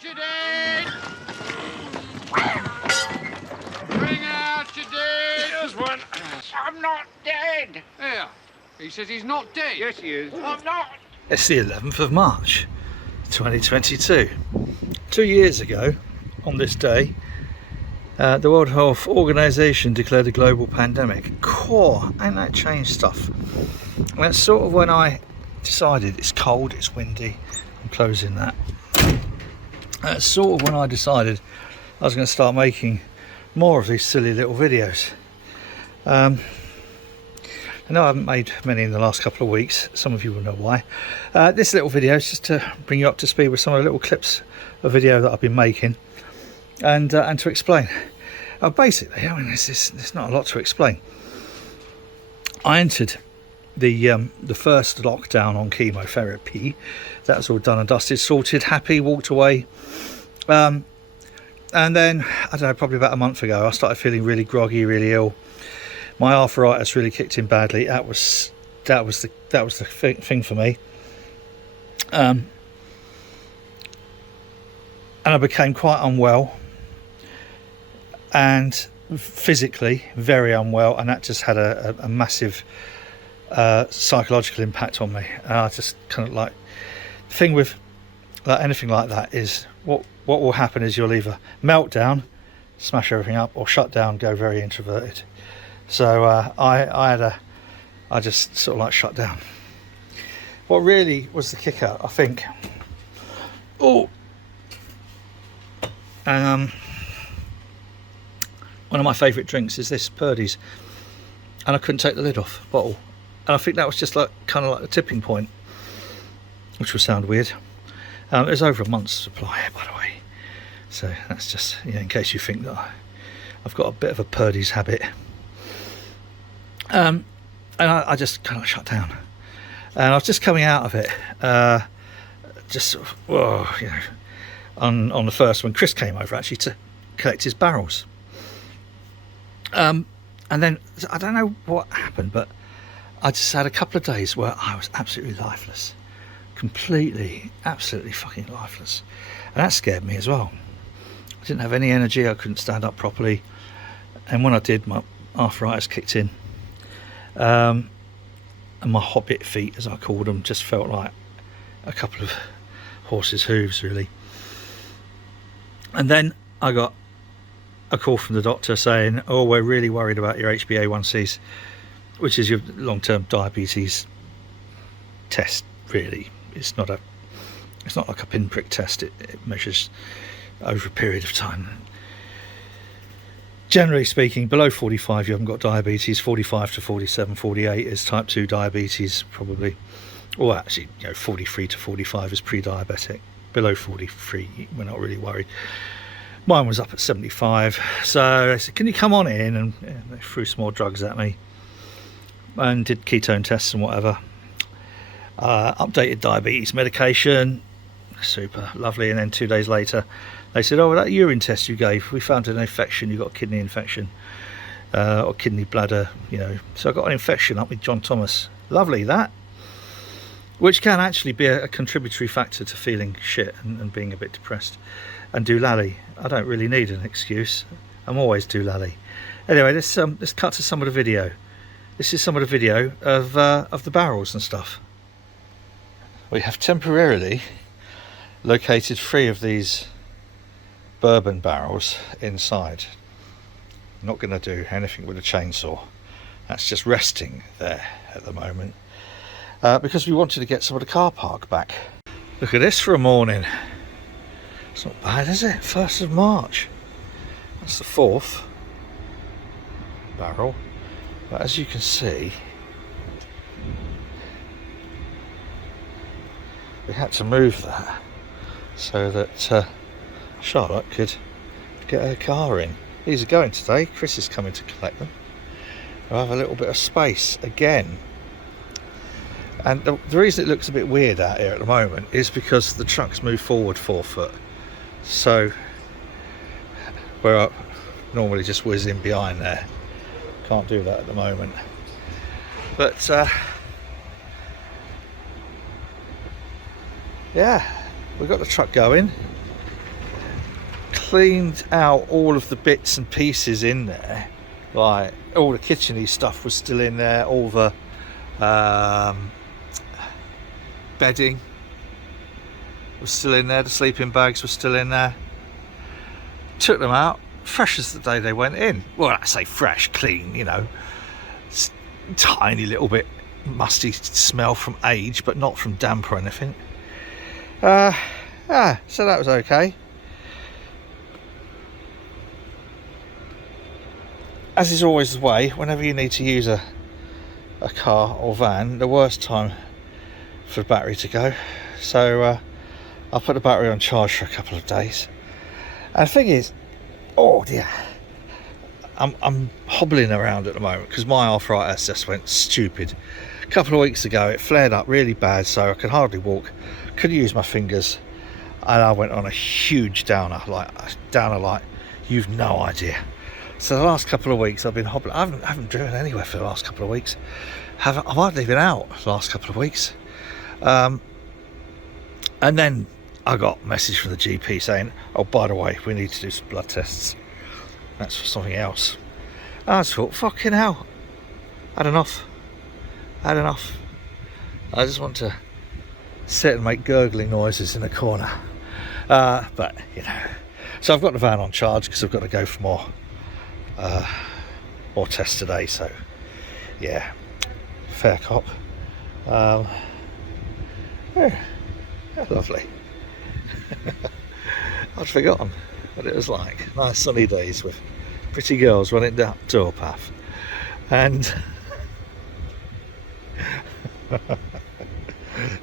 out your dead! Bring out your dead! Here's one. I'm not dead. Here, he says he's not dead. Yes, he is. I'm not. It's the 11th of March 2022. 2 years ago on this day, the World Health Organization declared a global pandemic. Core, ain't that changed stuff? And that's sort of when I decided it's cold, it's windy. I'm closing that. That's sort of when I decided I was going to start making more of these silly little videos. I know I haven't made many in the last couple of weeks. Some of you will know why. This little video is just to bring you up to speed with some of the little clips of video that I've been making, and to explain. Basically, I mean, there's not a lot to explain. I entered the first lockdown on chemotherapy. That's all done and dusted, sorted, happy, walked away. And then, I don't know, probably about a month ago, I started feeling really groggy, really ill. My arthritis really kicked in badly. That was the thing for me. And I became quite unwell, and physically very unwell, and that just had a massive psychological impact on me. And I just kind of like, the thing with like anything like that is what will happen is you'll either melt down, smash everything up, or shut down, go very introverted. So I just sort of like shut down. What really was the kicker, I think, one of my favourite drinks is this Purdy's, and I couldn't take the lid off the bottle, and I think that was just like kind of like a tipping point, which will sound weird. It was over a month's supply, by the way, so that's just, you know, in case you think that I've got a bit of a Purdy's habit. And I just kind of shut down, and I was just coming out of it, just sort of, whoa, you know, on the first when Chris came over actually to collect his barrels. And then I don't know what happened, but I just had a couple of days where I was absolutely lifeless, absolutely fucking lifeless, and that scared me as well. I didn't have any energy, I couldn't stand up properly, and when I did, my arthritis kicked in, and my hobbit feet, as I called them, just felt like a couple of horses' hooves, really. And then I got a call from the doctor saying, oh, we're really worried about your HbA1cs, which is your long-term diabetes test, really. It's not like a pinprick test. It measures over a period of time. Generally speaking, below 45 you haven't got diabetes. 45 to 47, 48 is type 2 diabetes, probably. Or actually, you know, 43 to 45 is pre-diabetic. Below 43 we're not really worried. Mine was up at 75, so they said, can you come on in? And they threw some more drugs at me and did ketone tests and whatever. Updated diabetes medication, super lovely. And then 2 days later they said, oh, that urine test you gave, we found an infection, you got a kidney infection, or kidney bladder, you know. So I got an infection up with John Thomas. Lovely, that, which can actually be a contributory factor to feeling shit and being a bit depressed. And doolally, I don't really need an excuse. I'm always doolally. Anyway, let's cut to some of the video. This is some of the video of the barrels and stuff. We have temporarily located 3 of these bourbon barrels inside. I'm not going to do anything with a chainsaw. That's just resting there at the moment, because we wanted to get some of the car park back. Look at this for a morning. It's not bad, is it? 1st of March. That's the 4th barrel. But as you can see, we had to move that so that Charlotte could get her car in. These are going today. Chris is coming to collect them. We'll have a little bit of space again. And the reason it looks a bit weird out here at the moment is because the truck's moved forward 4 foot. So we're normally just whizzing behind there. Can't do that at the moment. But yeah, we've got the truck going. cleaned out all of the bits and pieces in there. Like all the kitcheny stuff was still in there, all the bedding was still in there, the sleeping bags were still in there. Took them out, fresh as the day they went in. Well, I say fresh, clean, you know, tiny little bit musty smell from age, but not from damp or anything. So that was okay. As is always the way, whenever you need to use a car or van, the worst time for the battery to go. So I put the battery on charge for a couple of days. And the thing is, oh dear, I'm hobbling around at the moment because my arthritis just went stupid. A couple of weeks ago it flared up really bad, so I could hardly walk, couldn't use my fingers, and I went on a huge downer like you've no idea. So the last couple of weeks I've been hobbling. I haven't driven anywhere for the last couple of weeks. I've hardly been out the last couple of weeks. And then I got a message from the GP saying, oh, by the way, we need to do some blood tests. That's for something else. And I just thought, fucking hell, had enough. I just want to sit and make gurgling noises in a corner. But, you know, so I've got the van on charge because I've got to go for more tests today. So, yeah, fair cop. Yeah, lovely. I'd forgotten what it was like. Nice sunny days with pretty girls running down the towpath. And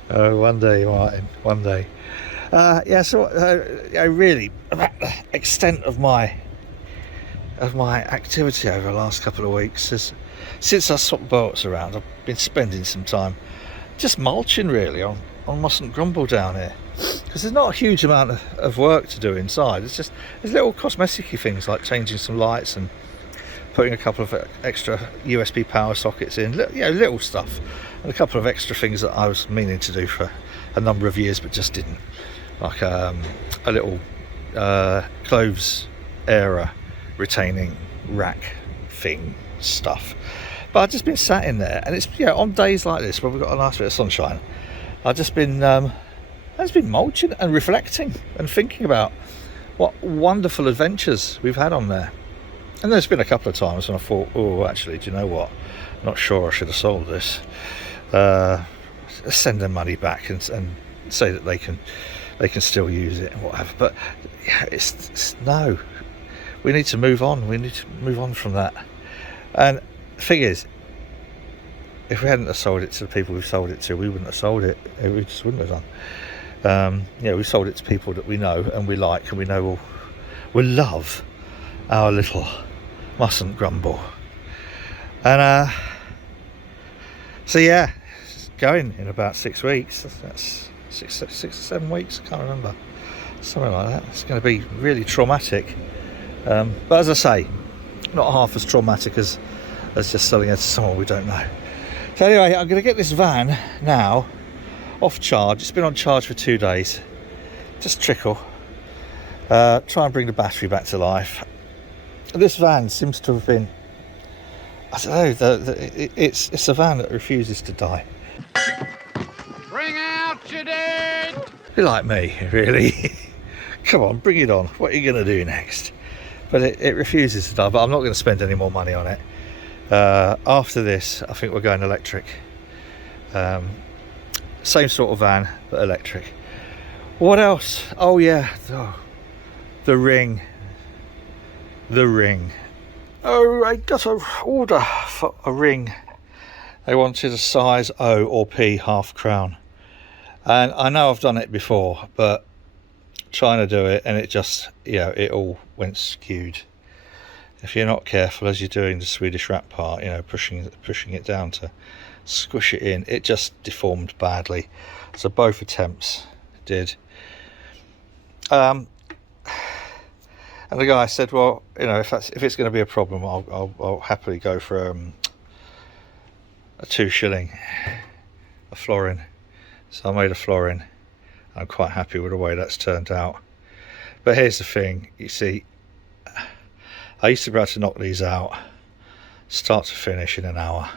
oh, one day, Martin, one day. Yeah, so really, about the extent of my activity over the last couple of weeks is, since I swapped boats around, I've been spending some time just mulching really on Mustn't Grumble down here, because there's not a huge amount of work to do inside. There's little cosmetic-y things like changing some lights and putting a couple of extra USB power sockets in, you know, little stuff, and a couple of extra things that I was meaning to do for a number of years but just didn't, like a little clothes era retaining rack thing stuff. But I've just been sat in there, and it's, you know, on days like this where we've got a nice bit of sunshine, I've just been mulching and reflecting and thinking about what wonderful adventures we've had on there. And there's been a couple of times when I thought, oh, actually, do you know what? I'm not sure I should have sold this. Send them money back and say that they can still use it and whatever. But yeah, it's no. We need to move on. We need to move on from that. And the thing is, if we hadn't have sold it to the people we've sold it to, we wouldn't have sold it. We just wouldn't have done. Yeah, we sold it to people that we know and we like and we know will love our little Mustn't Grumble. And so yeah, it's going in about 6 weeks. That's 6 or 7 weeks. I can't remember. Something like that. It's going to be really traumatic. But as I say, not half as traumatic as just selling it to someone we don't know. So anyway, I'm going to get this van now off charge. It's been on charge for 2 days. Just trickle. Try and bring the battery back to life. This van seems to have been, I don't know, it's a van that refuses to die. Bring out your dead! Be like me, really. Come on, bring it on. What are you going to do next? But it refuses to die, but I'm not going to spend any more money on it. After this, I think we're going electric. Same sort of van, but electric. What else? Oh yeah, the ring. Oh, I got an order for a ring. They wanted a size O or P half crown. And I know I've done it before, but trying to do it, and it just, you know, it all went skewed. If you're not careful as you're doing the Swedish wrap part, you know, pushing it down to squish it in, it just deformed badly. So both attempts did. And the guy said, well, you know, if it's going to be a problem, I'll happily go for a 2 shilling, a florin. So I made a florin. I'm quite happy with the way that's turned out. But here's the thing, you see, I used to be able to knock these out start to finish in an hour.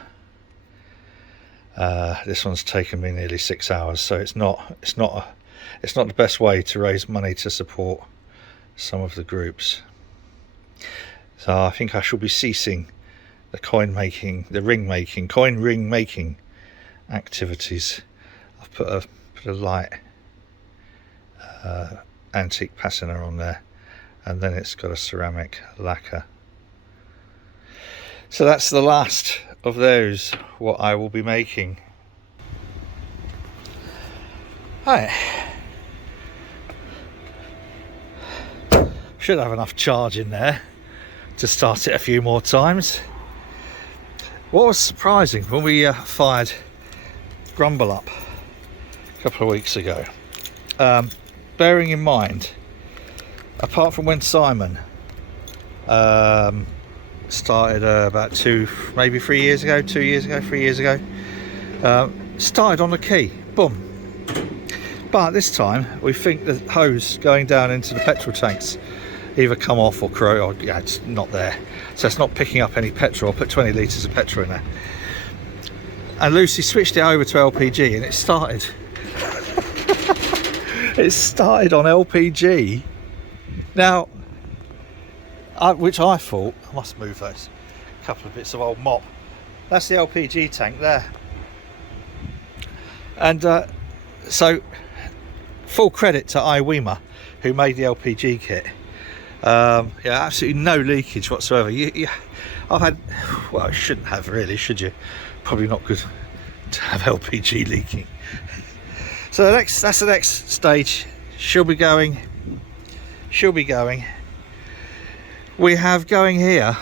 This one's taken me nearly 6 hours, so it's not the best way to raise money to support some of the groups. So I think I shall be ceasing the coin ring making activities. I've put a light antique patina on there, and then it's got a ceramic lacquer. So that's the last of those what I will be making. Right. Should have enough charge in there to start it a few more times. What was surprising when we fired Grumble up a couple of weeks ago, bearing in mind, apart from when Simon started about 3 years ago, started on the key, boom. But this time we think the hose going down into the petrol tanks either come off or corrode, or yeah, it's not there, so it's not picking up any petrol. I put 20 litres of petrol in there, and Lucy switched it over to LPG, and it started. It started on LPG. Now, which I thought, I must move those couple of bits of old mop. That's the LPG tank there, and so full credit to iWeamer who made the LPG kit. Yeah, absolutely no leakage whatsoever. I've had, well, I shouldn't have really, should you? Probably not good to have LPG leaking. So that's the next stage. She'll be going. We have going here,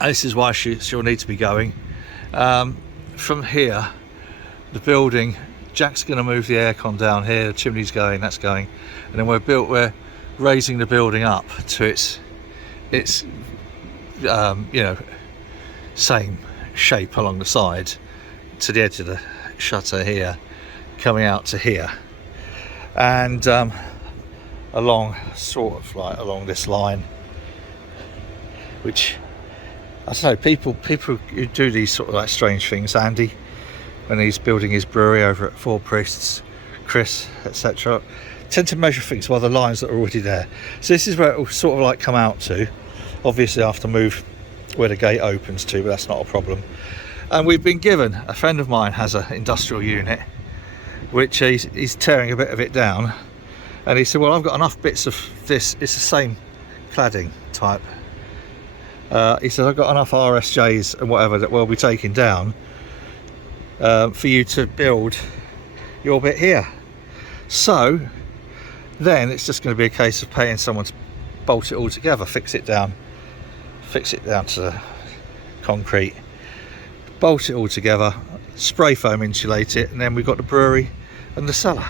and this is why she'll need to be going. From here, the building, Jack's going to move the aircon down here, the chimney's going, that's going, and then we're raising the building up to its same shape along the side to the edge of the shutter here, coming out to here, and along this line, which I don't know, people who do these sort of like strange things, Andy, when he's building his brewery over at Four Priests, Chris, etc., tend to measure things by the lines that are already there. So this is where it will sort of like come out to. Obviously I have to move where the gate opens to, but that's not a problem. And we've been given, a friend of mine has an industrial unit which he's tearing a bit of it down, and he said, well, I've got enough bits of this, it's the same cladding type. He said, I've got enough RSJs and whatever that we'll be taking down for you to build your bit here. So then it's just going to be a case of paying someone to bolt it all together, fix it down to the concrete, bolt it all together, spray foam insulate it, and then we've got the brewery and the cellar.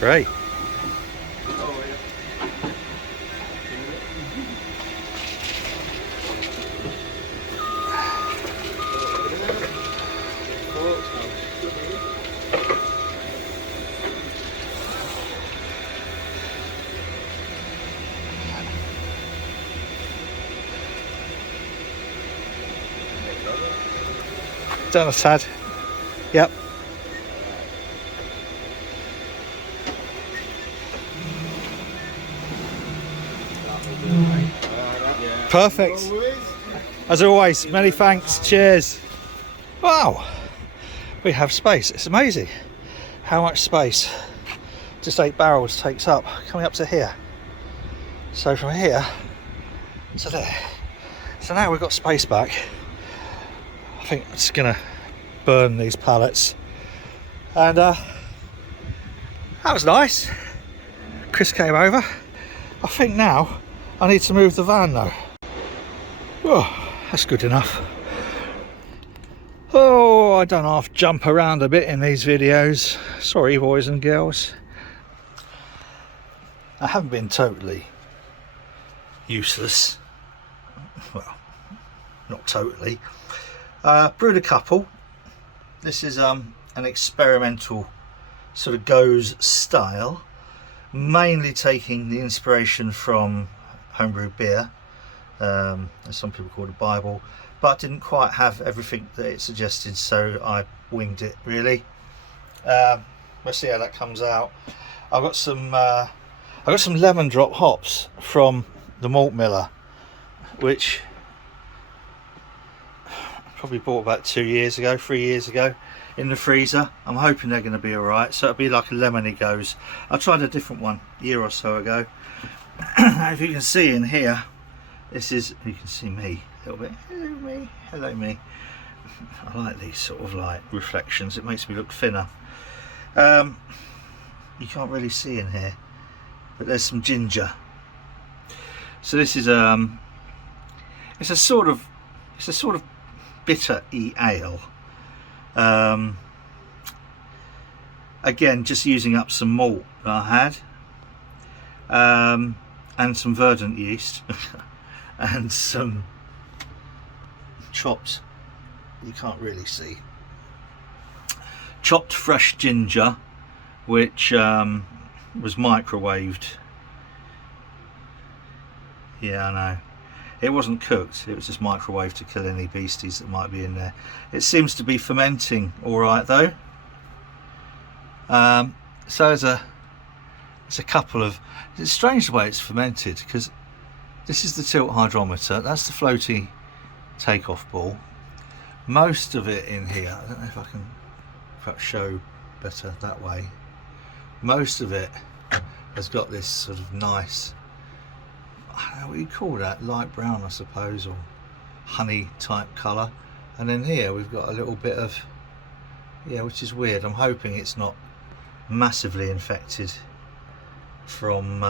Great. Done a tad. Yep. Perfect. As always, many thanks. Cheers. Wow. We have space. It's amazing how much space just 8 barrels takes up, coming up to here. So from here to there. So now we've got space back. I think I'm just gonna burn these pallets, and that was nice. Chris came over. I think now I need to move the van though. Oh, that's good enough. Oh, I don't half jump around a bit in these videos. Sorry, boys and girls. I haven't been totally useless. Well, not totally. Brewed a couple. This is an experimental sort of goes style, mainly taking the inspiration from homebrew beer, as some people call it a Bible, but didn't quite have everything that it suggested, so I winged it really. Let's see how that comes out. I've got some lemon drop hops from the malt miller, which probably bought about 3 years ago in the freezer. I'm hoping they're going to be alright, so it'll be like a lemony goes. I tried a different one a year or so ago. If you can see in here, this is, you can see me a little bit. Hello me. I like these sort of like reflections, it makes me look thinner. You can't really see in here, but there's some ginger. So this is it's a sort of bitter-y ale. Again, just using up some malt that I had, and some verdant yeast and some chopped, you can't really see, chopped fresh ginger, which was microwaved. Yeah, I know. It wasn't cooked, it was just microwaved to kill any beasties that might be in there. It seems to be fermenting alright though. So there's a couple of, it's strange the way it's fermented, because this is the tilt hydrometer, that's the floaty takeoff ball. Most of it in here, I don't know if I can perhaps show better that way. Most of it has got this sort of nice, I don't know what you call that, light brown I suppose, or honey type colour. And then here we've got a little bit of, yeah, which is weird. I'm hoping it's not massively infected from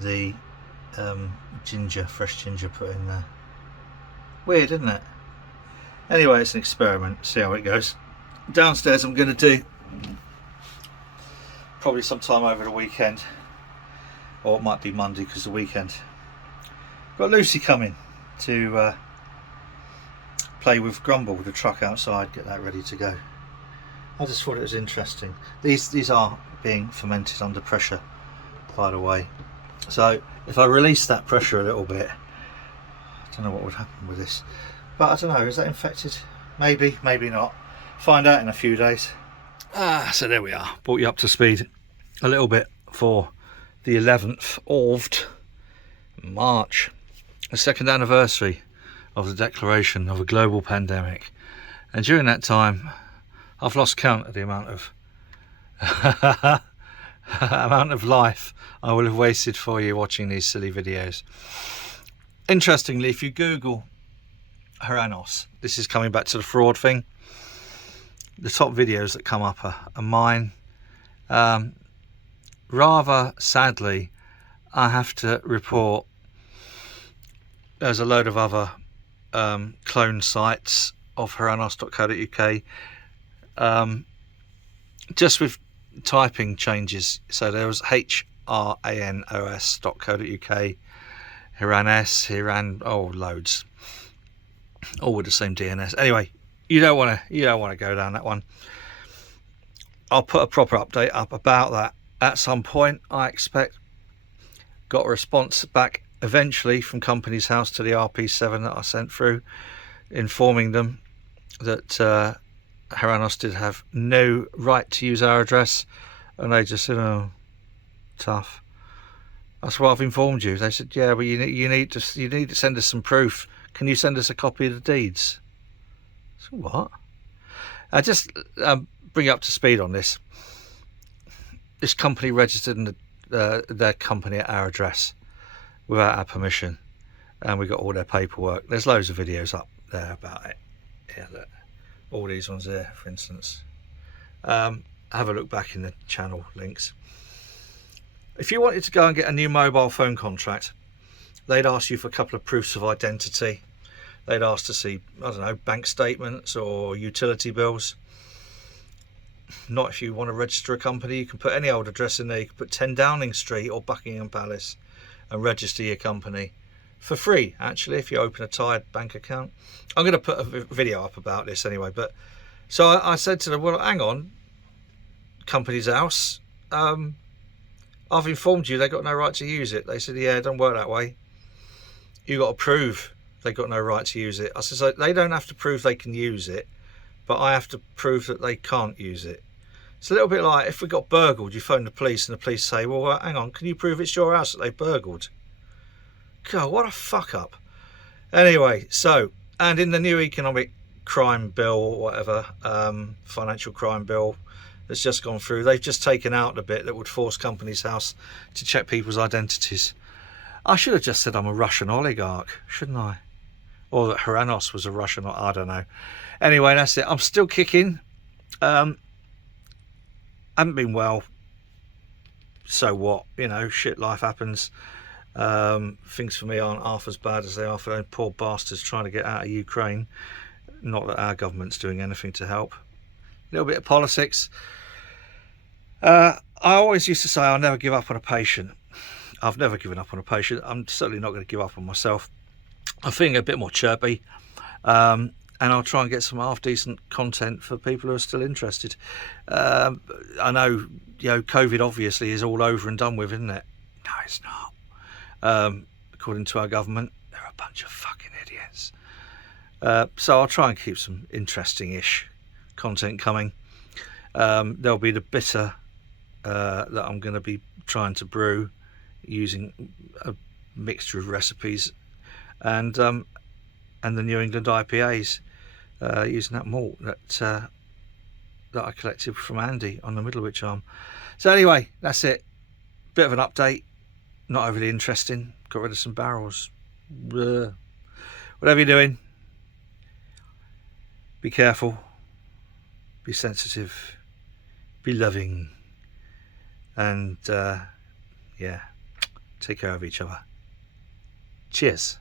the ginger, fresh ginger put in there. Weird, isn't it? Anyway, it's an experiment, see how it goes. Downstairs I'm going to do probably sometime over the weekend, or it might be Monday because the weekend. Got Lucy coming to play with Grumble with the truck outside, get that ready to go. I just thought it was interesting. These are being fermented under pressure, by the way. So if I release that pressure a little bit, I don't know what would happen with this. But I don't know, is that infected? Maybe, maybe not. Find out in a few days. So there we are. Brought you up to speed a little bit for the 11th of March, the second anniversary of the declaration of a global pandemic. And during that time, I've lost count of the amount of life I will have wasted for you watching these silly videos. Interestingly, if you Google Heranos, this is coming back to the fraud thing, the top videos that come up are mine. Rather sadly, I have to report there's a load of other clone sites of heranos.co.uk, just with typing changes. So there was hranos.co.uk, Heranes, Heran, oh loads, all with the same DNS. Anyway, you don't want to go down that one. I'll put a proper update up about that at some point, I expect. Got a response back eventually from Company's House to the RP7 that I sent through, informing them that Heranos did have no right to use our address, and they just said, oh, tough. That's what I've informed you. They said, yeah, but you need to send us some proof. Can you send us a copy of the deeds? So what? I just bring you up to speed on this. This company registered in their company at our address without our permission, and we got all their paperwork. There's loads of videos up there about it. Yeah, look, all these ones there, for instance. Have a look back in the channel links. If you wanted to go and get a new mobile phone contract, they'd ask you for a couple of proofs of identity. They'd ask to see, I don't know, bank statements or utility bills. Not if you want to register a company. You can put any old address in there. You can put 10 Downing Street or Buckingham Palace and register your company. for free, actually, if you open a tired bank account. I'm going to put a video up about this anyway. But so I said to them, well, hang on, Company's House, I've informed you they got no right to use it. They said, yeah, it don't work that way. You got to prove they got no right to use it. I said, so they don't have to prove they can use it, but I have to prove that they can't use it. It's a little bit like if we got burgled, you phone the police and the police say, well, hang on, can you prove it's your house that they burgled? God, what a fuck up. Anyway, so, and in the new economic crime bill or whatever, financial crime bill that's just gone through, they've just taken out the bit that would force Company's House to check people's identities. I should have just said I'm a Russian oligarch, shouldn't I? Or that Haranos was a Russian, I don't know. Anyway, that's it. I'm still kicking. Haven't been well. So what? You know, shit, life happens. Things for me aren't half as bad as they are for those poor bastards trying to get out of Ukraine. Not that our government's doing anything to help. A little bit of politics. I always used to say I'll never give up on a patient. I've never given up on a patient. I'm certainly not going to give up on myself. I'm feeling a bit more chirpy, and I'll try and get some half-decent content for people who are still interested. I know, you know, COVID obviously is all over and done with, isn't it? No, it's not. According to our government, they're a bunch of fucking idiots. So I'll try and keep some interesting-ish content coming. There'll be the bitter that I'm going to be trying to brew using a mixture of recipes, and the New England IPAs, using that malt that I collected from Andy on the Middlewich arm. So anyway, that's it. Bit of an update. Not overly interesting. Got rid of some barrels. Whatever you're doing, be careful, be sensitive, be loving, and yeah, take care of each other. Cheers.